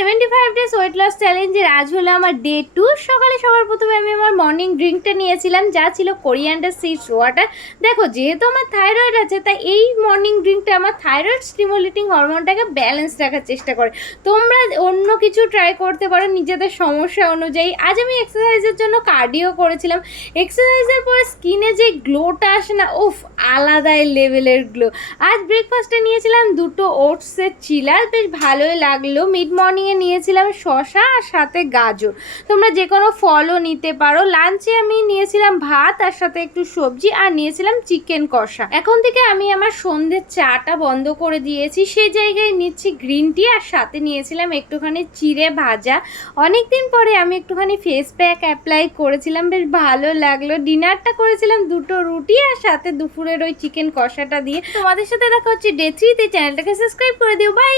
75 days weight loss চ্যালেঞ্জের আজ হলো আমার ডে 2। সকালে সবার প্রথমে আমি আমার মর্নিং ড্রিঙ্কটা নিয়েছিলাম, যা ছিল কোরিয়ান্ডার সিডস ওয়াটার। দেখো, যেহেতু আমার থাইরয়েড আছে, তাই এই মর্নিং ড্রিঙ্কটা আমার থাইরয়েড স্টিমুলেটিং হরমোনটাকে ব্যালেন্স রাখার চেষ্টা করে। তোমরা অন্য কিছু ট্রাই করতে পারো নিজেদের সমস্যা অনুযায়ী। আজ আমি এক্সারসাইজের জন্য কার্ডিও করেছিলাম। এক্সারসাইজের পরে স্কিনে যে গ্লোটা আসে না, উফ, আলাদাই লেভেলের গ্লো। আজ ব্রেকফাস্টে নিয়েছিলাম দুটো ওটসের চিলা, বেশ ভালোই লাগলো। মিড মর্নিংয়ে নিয়েছিলাম শশা আর সাথে গাজর। তোমরা যে কোনো ফলও নিতে পারো। লাঞ্চে আমি নিয়েছিলাম ভাত আর সাথে একটু সবজি, আর নিয়েছিলাম চিকেন কষা। এখন থেকে আমি আমার সন্ধ্যের চাটা বন্ধ করে দিয়েছি, সেই জায়গায় নিচ্ছি গ্রিন টি, আর সাথে নিয়েছিলাম একটুখানি চিড়ে ভাজা। অনেকদিন পরে আমি একটুখানি ফেস প্যাক অ্যাপ্লাই করেছিলাম, বেশ ভালো লাগলো। ডিনারটা করেছিলাম দুটো রুটি আর সাথে দুপুরের ওই চিকেন কষাটা দিয়ে। তোমাদের সাথে দেখা হচ্ছে ডে 3-তে। চ্যানেলটাকে সাবস্ক্রাইব করে দিও। বাই।